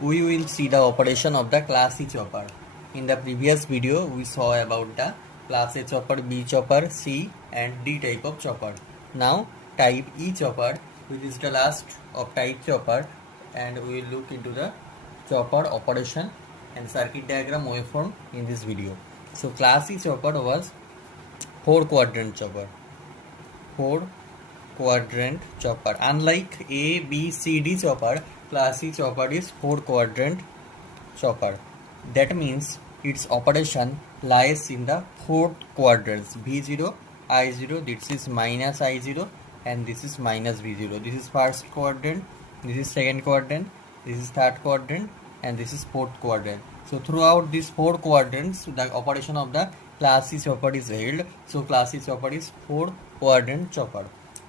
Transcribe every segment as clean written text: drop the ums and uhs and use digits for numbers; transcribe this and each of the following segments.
we will see the operation of the class E chopper. In the previous video, we saw about the class A chopper, B chopper, C and D type of chopper. Now type E chopper, which is the last of type chopper, and we will look into the chopper operation and circuit diagram waveform in this video. So class E chopper was 4-quadrant chopper. 4-quadrant chopper. Unlike A, B, C, D chopper, class E chopper is 4-quadrant chopper. That means its operation lies in the 4th quadrants. V0, I0, this is minus I0 and this is minus V0. This is first quadrant, this is second quadrant, this is third quadrant and this is fourth quadrant. So throughout these 4 quadrants, the operation of the class E chopper is held. So class E chopper is 4-quadrant chopper.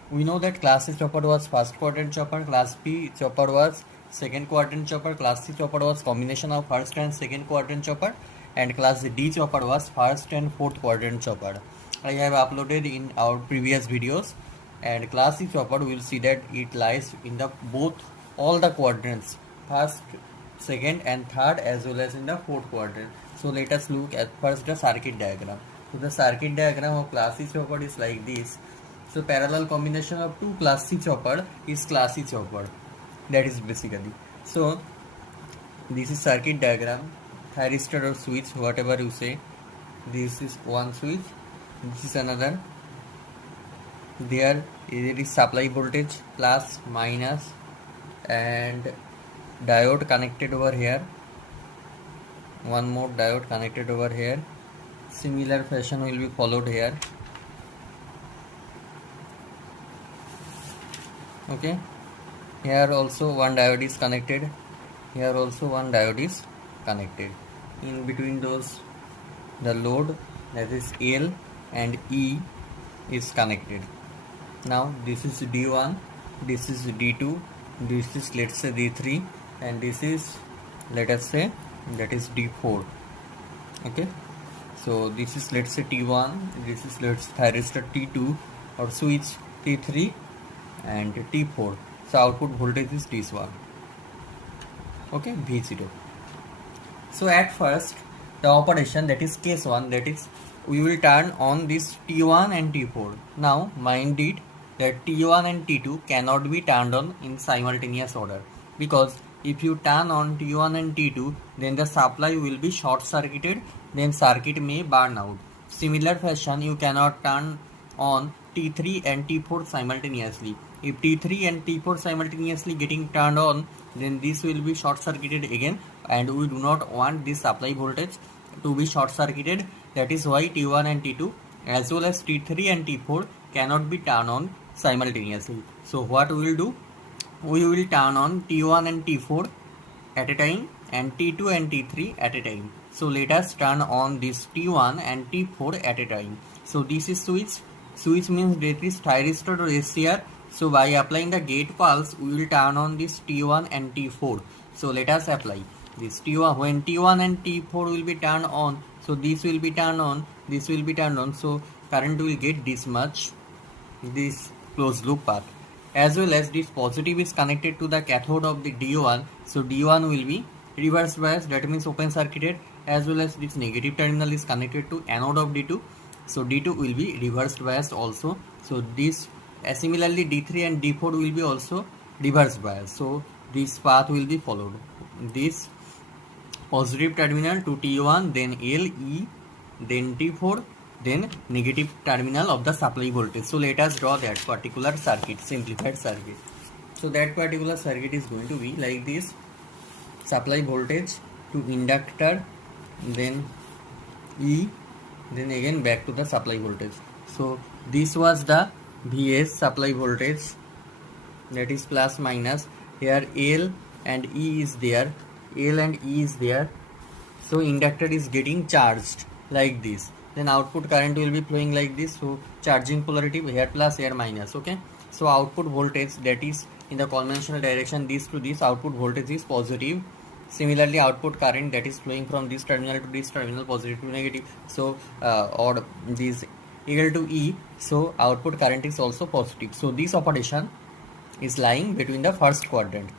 We know that class E chopper was first quadrant chopper, class B chopper was second quadrant chopper, class C chopper was combination of first and second quadrant chopper, and class D chopper was first and fourth quadrant chopper. I have uploaded in our previous videos, and class C chopper we will see that it lies in the all the quadrants, first, second and third, as well as in the fourth quadrant. So let us look at first the circuit diagram. So the circuit diagram of class C chopper is like this. So parallel combination of two class C chopper is class C chopper. That is basically. So this is circuit diagram, thyristor or switch, whatever you say. This is one switch, this is another. There is supply voltage plus, minus, and diode connected over here. One more diode connected over here. Similar fashion will be followed here. Okay. Here also one diode is connected. Here also one diode is connected. In between those, the load, that is L and E, is connected. Now this is D1, this is D2, this is, let's say, D3, and this is, let us say, that is D4. Okay. So this is, let's say, T1, this is, let's say, thyristor T2 or switch T3 and T4. So output voltage is this one. Okay, V0. So at first the operation, that is case 1, that is we will turn on this T1 and T4. Now mind it that T1 and T2 cannot be turned on in simultaneous order, because if you turn on T1 and T2, then the supply will be short circuited, then circuit may burn out. Similar fashion, you cannot turn on T3 and T4 simultaneously. If T3 and T4 simultaneously getting turned on, then this will be short circuited again, and we do not want this supply voltage to be short circuited. That is why T1 and T2 as well as T3 and T4 cannot be turned on simultaneously. So what we will do, we will turn on T1 and T4 at a time and T2 and T3 at a time. So let us turn on this T1 and T4 at a time. So this is switch. Switch means that is thyristor or SCR. So by applying the gate pulse, we will turn on this T1 and T4. So let us apply this T1. When T1 and T4 will be turned on, so this will be turned on, this will be turned on. So current will get this much, this closed loop path. As well as this positive is connected to the cathode of the D1. So D1 will be reverse bias, that means open circuited. As well as this negative terminal is connected to anode of D2. So D2 will be reverse biased also. So this similarly D3 and D4 will be also reverse biased. So this path will be followed. This positive terminal to T1, then L, E, then T4, then negative terminal of the supply voltage. So let us draw that particular circuit, simplified circuit. So that particular circuit is going to be like this: supply voltage to inductor, then E, then again back to the supply voltage. So this was the Vs supply voltage, that is plus minus. Here L and E is there, L and E is there. So inductor is getting charged like this. Then output current will be flowing like this. So charging polarity here plus, here minus. Okay. So output voltage, that is in the conventional direction, this to this, output voltage is positive. Similarly, output current, that is flowing from this terminal to this terminal, positive to negative. So or this equal to E. So output current is also positive. So this operation is lying between the first quadrant.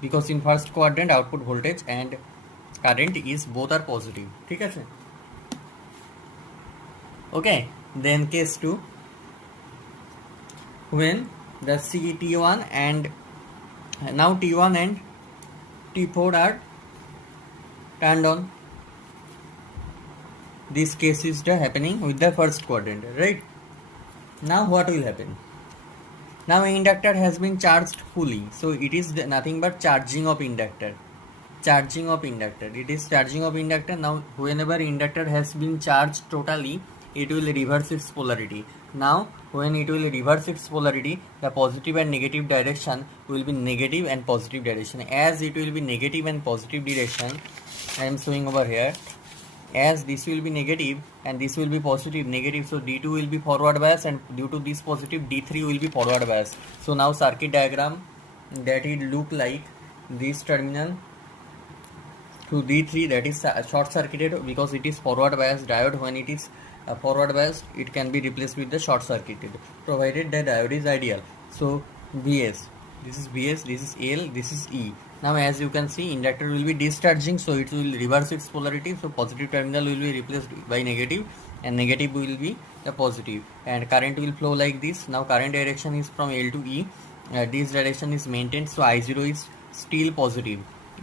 because in first quadrant output voltage and current is both are positive. ঠিক আছে? Okay, then case 2, when the T1 and now T1 and T4 are turned on. This case is happening with the first quadrant, right? Now what will happen? Now inductor has been charged fully, so it is nothing but charging of inductor. Charging of inductor. It is charging of inductor. Now whenever inductor has been charged totally, it will reverse its polarity. Now when it will reverse its polarity, the positive and negative direction will be negative and positive direction. As it will be negative and positive direction, I am showing over here. As this will be negative and this will be positive, negative, so D2 will be forward bias, and due to this positive, D3 will be forward bias. So now circuit diagram that it look like this terminal to D3, that is short circuited because it is forward bias diode. When it is forward biased, it can be replaced with the short circuited, provided the diode is ideal. So Vs, this is Vs, this is L, this is E. Now as you can see, inductor will be discharging, so it will reverse its polarity. So positive terminal will be replaced by negative and negative will be the positive, and current will flow like this. Now current direction is from L to E. This direction is maintained, so I0 is still positive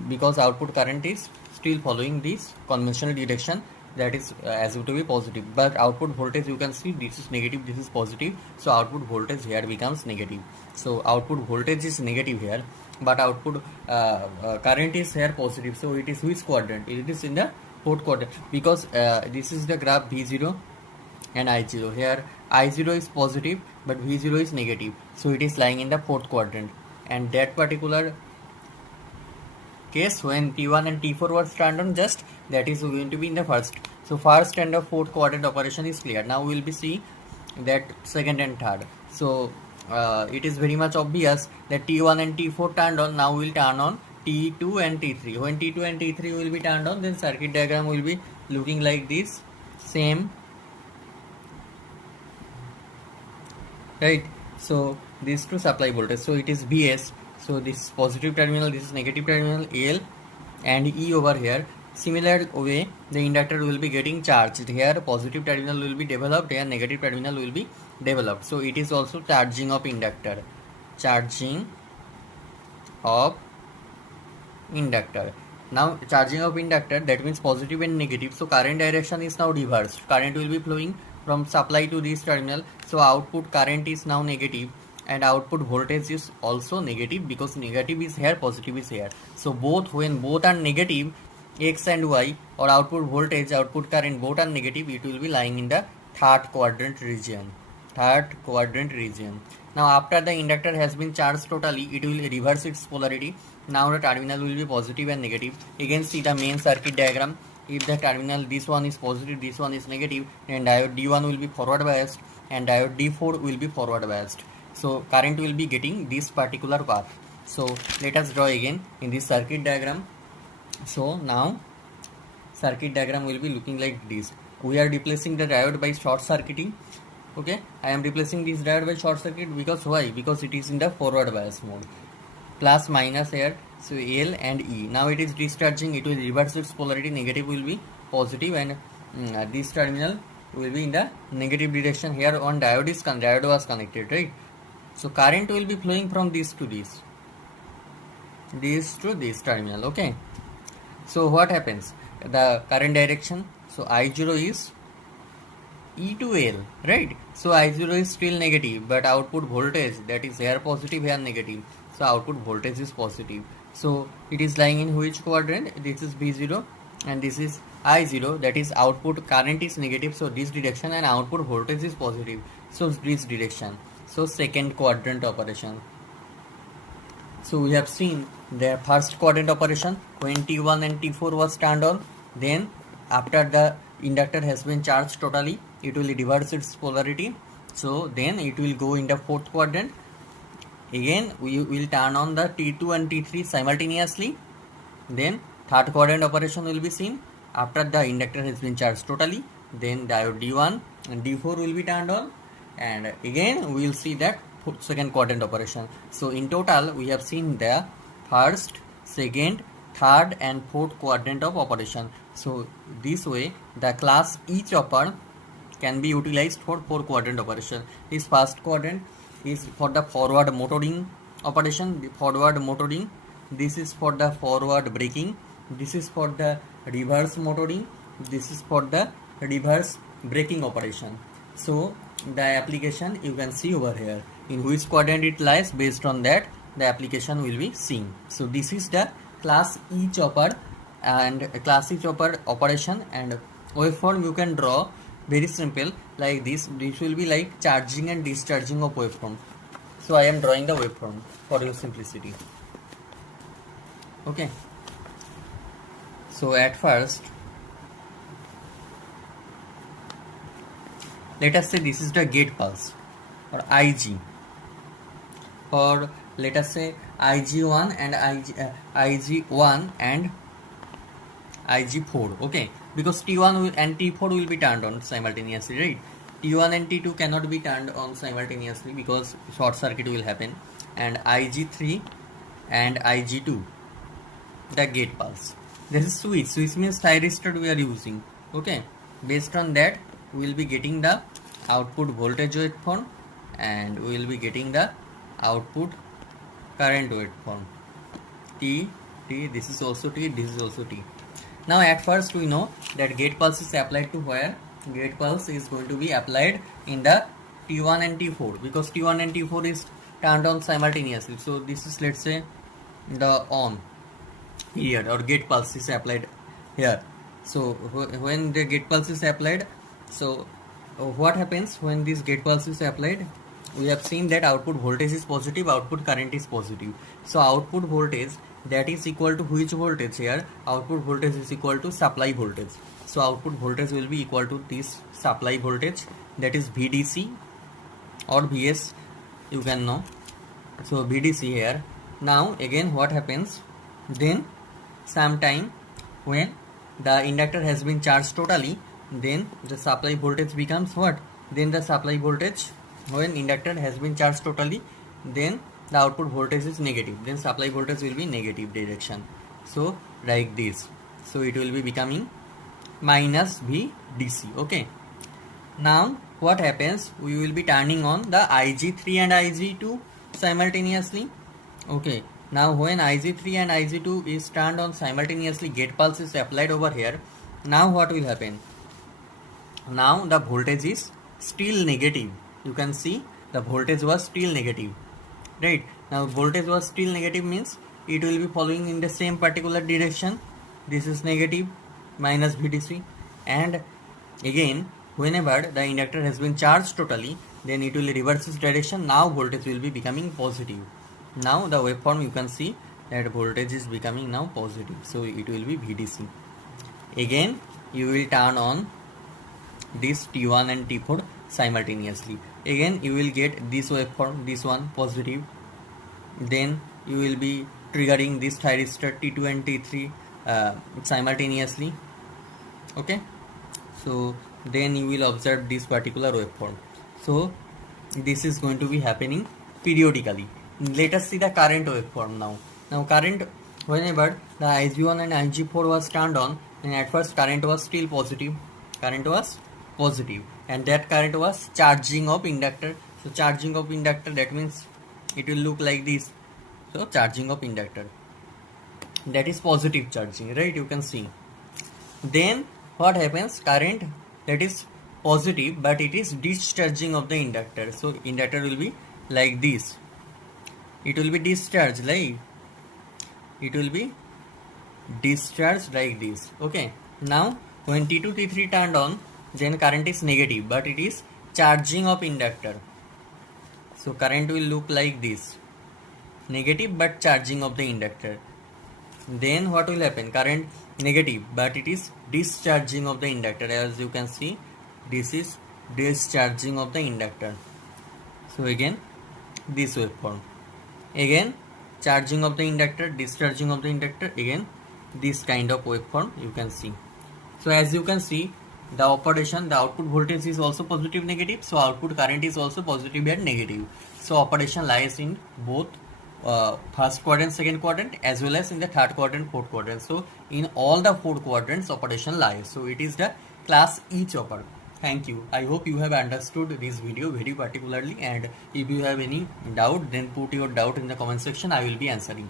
because output current is still following this conventional direction, that is assumed to be positive. But output voltage, you can see this is negative, this is positive, so output voltage here becomes negative. So output voltage is negative here, but output current is here positive. So it is which quadrant? It is in the fourth quadrant, because this is the graph V0 and I0. Here I0 is positive but V0 is negative, so it is lying in the fourth quadrant. And that particular case, when T1 and T4 was turned on, just that is going to be in the first. So first and the fourth quadrant operation is clear. Now we will be see that second and third. So it is very much obvious that T1 and T4 turned on. Now we will turn on T2 and T3. When T2 and T3 will be turned on, then circuit diagram will be looking like this, same, right? So these two supply voltage, so it is Vs. So this is positive terminal, this is negative terminal, L and E over here. Similar way, the inductor will be getting charged. Here positive terminal will be developed, here negative terminal will be developed. So it is also charging of inductor. Charging of inductor. Now charging of inductor, that means positive and negative. So current direction is now reversed. Current will be flowing from supply to this terminal. So output current is now negative and output voltage is also negative, because negative is here, positive is here. So both, when both are negative, X and Y, or output voltage, output current, both are negative, it will be lying in the third quadrant region. Third quadrant region. Now after the inductor has been charged totally, it will reverse its polarity. Now the terminal will be positive and negative. Again see the main circuit diagram. If the terminal, this one is positive, this one is negative, then diode D1 will be forward biased and diode D4 will be forward biased. So current will be getting this particular path. So let us draw again in this circuit diagram. So now circuit diagram will be looking like this. We are replacing the diode by short circuiting. Okay, I am replacing this diode by short circuit because why? Because it is in the forward bias mode. Plus minus here, so L and E. Now it is discharging, it will reverse its polarity, negative will be positive and this terminal will be in the negative direction. Here on diode was connected, right? So current will be flowing from this to this to this terminal. Okay, so what happens? The current direction, so I0 is E to L, right? So I0 is still negative, but output voltage, that is here positive, here negative, so output voltage is positive. So it is lying in which quadrant? This is V0 and this is I0, that is output current is negative, so this direction, and output voltage is positive, so this direction. So second quadrant operation. So we have seen the first quadrant operation when T1 and T4 was turned on. Then after the inductor has been charged totally, it will reverse its polarity. So then it will go in the fourth quadrant. Again we will turn on the T2 and T3 simultaneously. Then third quadrant operation will be seen after the inductor has been charged totally. Then diode D1 and D4 will be turned on, and again we will see that second quadrant operation. So in total we have seen the first, second, third and fourth quadrant of operation. So this way the class each upper can be utilized for 4 quadrant operation. This first quadrant is for the forward motoring operation, the forward motoring. This is for the forward braking. This is for the reverse motoring. This is for the reverse braking operation. So the application you can see over here, in which quadrant it lies. Based on that the application will be seen. So this is the class E chopper and class E chopper operation. And waveform you can draw very simple like this. This will be like charging and discharging of waveform. So I am drawing the waveform for your simplicity. Okay, so at first let us say this is the gate pulse or IG, or let us say IG1 and IG1 and IG4. Okay, because T1 and T4 will be turned on simultaneously, right? T1 and T2 cannot be turned on simultaneously because short circuit will happen. And IG3 and IG2, the gate pulse. This is switch. Switch means thyristor we are using. Okay, based on that we will be getting the output voltage waveform and we will be getting the output current waveform. T, this is also T, this is also T. Now at first we know that gate pulse is applied to where? Gate pulse is going to be applied in the T1 and T4, because T1 and T4 is turned on simultaneously. So this is, let's say, the on period, or gate pulse is applied here. So when the gate pulse is applied, so what happens when this gate pulse is applied? We have seen that output voltage is positive, output current is positive. So output voltage, that is equal to which voltage here? Output voltage is equal to supply voltage. So output voltage will be equal to this supply voltage, that is VDC or VS, you can know. So VDC here. Now again what happens? Then sometime when the inductor has been charged totally, then the supply voltage becomes what? Then the supply voltage, when inductor has been charged totally, then the output voltage is negative, then supply voltage will be negative direction. So like this. So it will be becoming minus VDC. Okay, now what happens? We will be turning on the IG3 and IG2 simultaneously. Okay, now when IG3 and IG2 is turned on simultaneously, gate pulse is applied over here. Now what will happen? Now the voltage is still negative. You can see the voltage was still negative, right? Now voltage was still negative means it will be following in the same particular direction. This is negative, minus VDC. And again whenever the inductor has been charged totally, then it will reverse its direction. Now voltage will be becoming positive. Now the waveform you can see that voltage is becoming now positive, so it will be VDC. Again you will turn on this T1 and T4 simultaneously. Again you will get this waveform, this one positive. Then you will be triggering this thyristor T2 and T3 simultaneously. Okay, so then you will observe this particular waveform. So this is going to be happening periodically. Let us see the current waveform now. Now current, whenever the IG1 and IG4 was turned on, then at first current was still positive. Current was positive, and that current was charging of inductor. So charging of inductor, that means it will look like this. So charging of inductor, that is positive charging, right? You can see. Then what happens? Current that is positive, but it is discharging of the inductor. So inductor will be like this. It will be discharged like, it will be discharged like this. Okay, now when T2 T3 turned on, then current is negative, but it is charging of inductor. So current will look like this, negative but charging of the inductor. Then what will happen? Current negative, but it is discharging of the inductor. As you can see, this is discharging of the inductor. So again this waveform, again charging of the inductor, discharging of the inductor, again this kind of waveform you can see. So as you can see, the operation, the output voltage is also positive negative, so output current is also positive and negative. So operation lies in both first quadrant, second quadrant, as well as in the third quadrant, fourth quadrant. So in all the four quadrants operation lies. So it is the class E chopper. Thank you. I hope you have understood this video very particularly, and if you have any doubt, then put your doubt in the comment section. I will be answering.